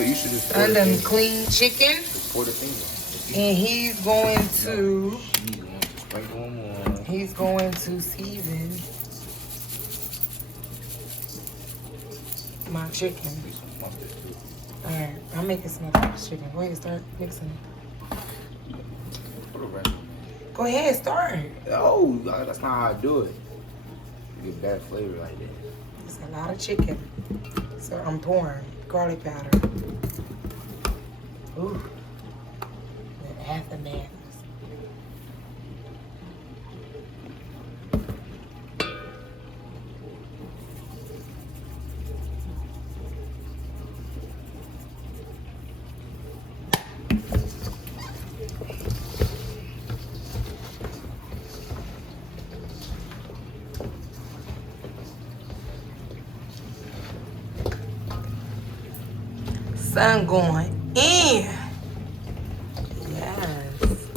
you should just I done clean chicken. pour the finger. And he's going to Sprinkle them on. he's going to season my chicken. Alright, I'm making smothered chicken. Go ahead, start mixing it. Go ahead, start. Oh, that's not how I do it. You get bad flavor like that. It's a lot of chicken. So I'm pouring garlic powder. Ooh. The aftermath. Sun going in. Yes.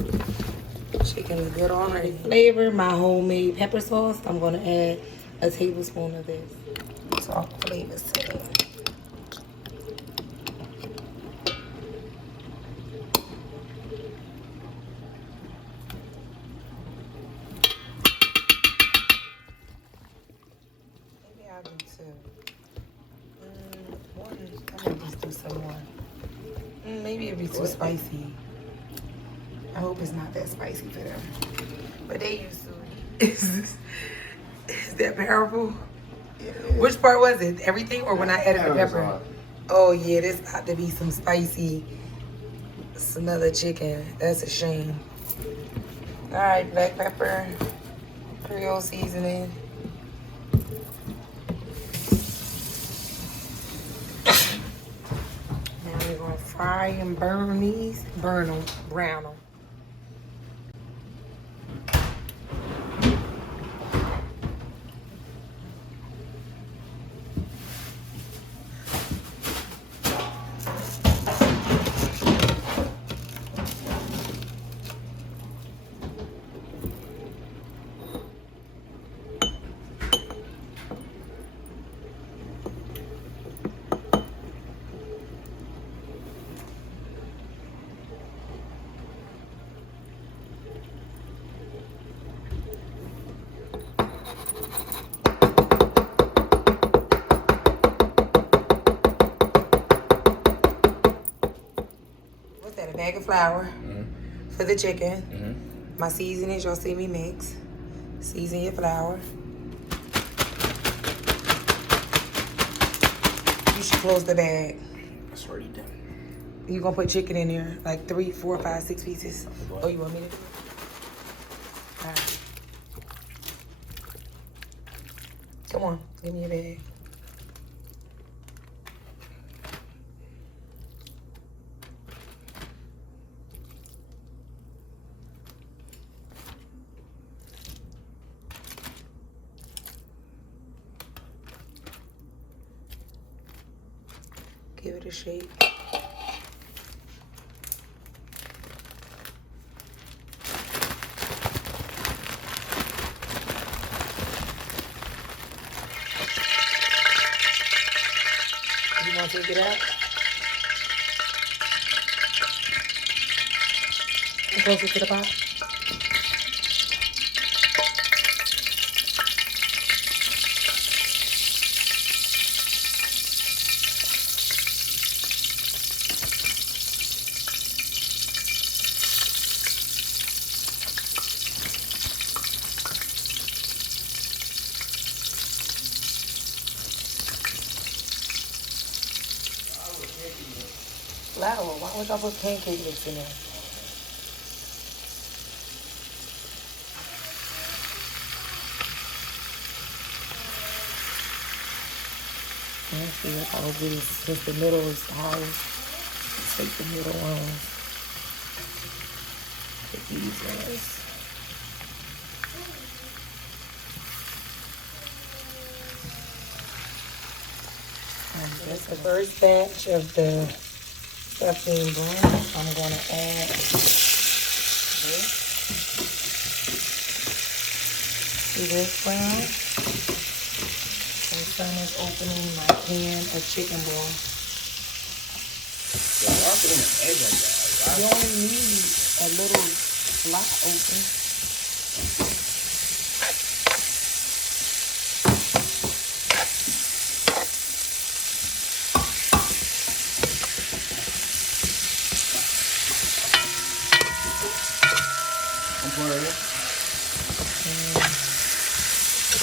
Chicken is good already. Flavor my homemade pepper sauce. I'm gonna add a tablespoon of this. Salt flavors to it. Maybe I'll do two. One. I might just do some more. Maybe it'll be too spicy. I hope it's not that spicy for them. But they used to. Is that powerful? Yeah. Which part was it? Everything or when I added the pepper? Oh yeah, this got to be some spicy smothered chicken. That's a shame. All right, black pepper, Creole seasoning. Now we're gonna fry and burn these. Burn them, brown them. A bag of flour for the chicken. My seasonings, y'all see me mix. Season your flour. You should close the bag. That's already done. You gonna put chicken in there, like 3, 4, 5, 6 pieces. Oh, you want me to do it? All right. Come on, give me your bag. Give it a shake. You want to take it out? Closer to the pot. Flour. Why would y'all put pancake mix in there? Actually, I'll do this since the middle is the highest. Take the middle ones. Put these ones. And that's the first batch of the stuff being brown. I'm gonna add this to this brown. And son is opening my can of chicken ball. Why put an egg like that? You only need a little slot open. I'm pouring it.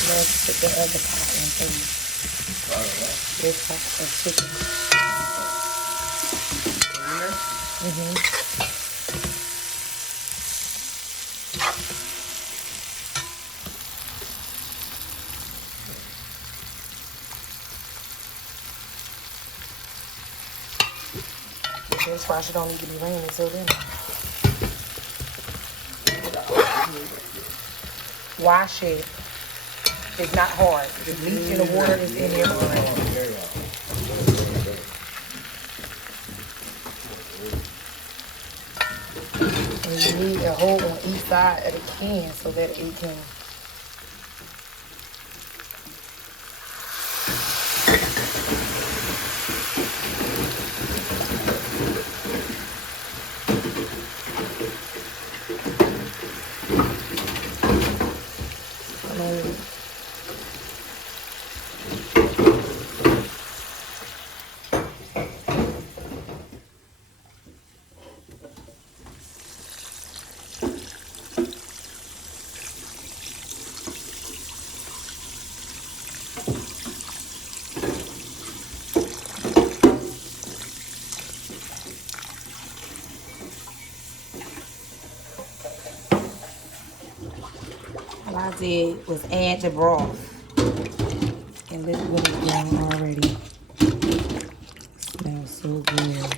Let's put the other pot in first. This pot of chicken. Mm-hmm. This wash don't need to be raining so then. Wash it. It's not hard. The bleach and the water is in here already. And you need a hole on each side of the can so that it can. All I did was add the broth. And look what it's done already. Smells so good.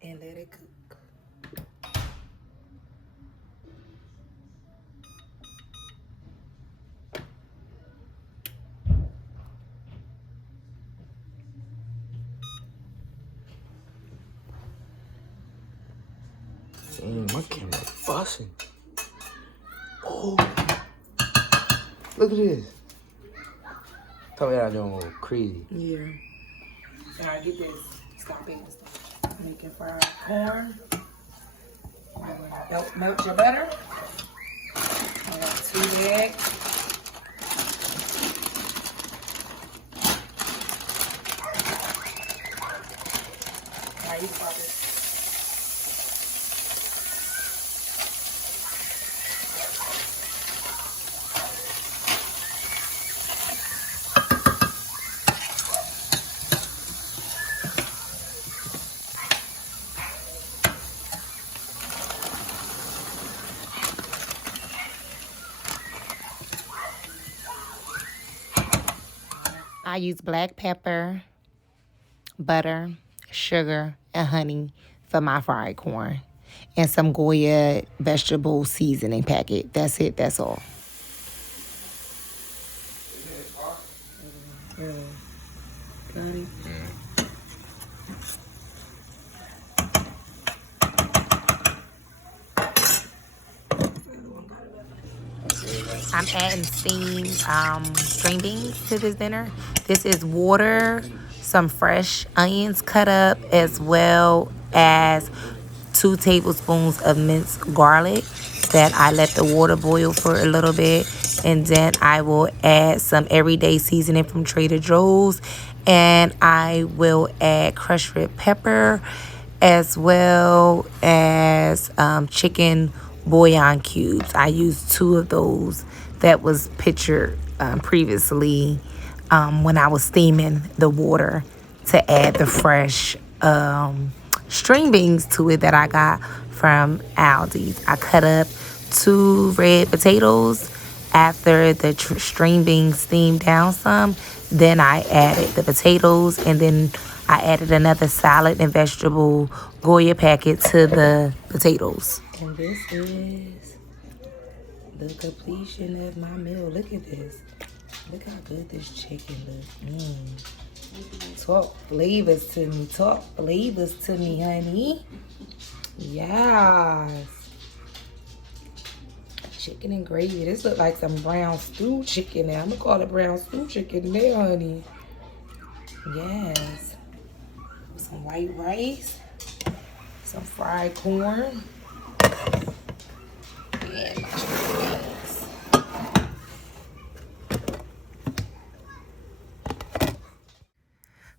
And let it cook. Damn, my camera busting. Oh, look at this. Tell me that I'm doing a little crazy. Yeah. Alright, get this. Stop being stuff. Making fried corn. Melt your butter. Add 2 eggs. Alright, you stop it. I use black pepper, butter, sugar, and honey for my fried corn. And some Goya vegetable seasoning packet. That's it. That's all. Got it. I'm adding steamed string beans to this dinner. This is water, some fresh onions cut up, as well as 2 tablespoons of minced garlic that I let the water boil for a little bit. And then I will add some everyday seasoning from Trader Joe's. And I will add crushed red pepper, as well as chicken bouillon cubes. I used 2 of those that was pictured previously when I was steaming the water to add the fresh string beans to it that I got from Aldi's. I cut up 2 red potatoes after the string beans steamed down some. Then I added the potatoes, and then I added another salad and vegetable Goya packet to the potatoes. And this is the completion of my meal. Look at this. Look how good this chicken looks. Talk flavors to me. Talk flavors to me, honey. Yes. Chicken and gravy. This look like some brown stew chicken now. I'm gonna call it brown stew chicken there, honey. Yes. Some white rice. Some fried corn. And mashed beans.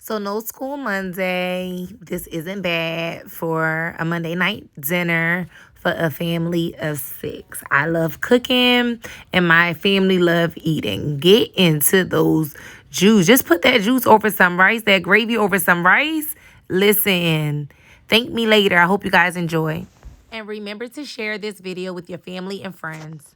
So no school Monday. This isn't bad for a Monday night dinner for a family of 6. I love cooking and my family love eating. Get into those juice. Just put that juice over some rice, that gravy over some rice. Listen, thank me later. I hope you guys enjoy. And remember to share this video with your family and friends.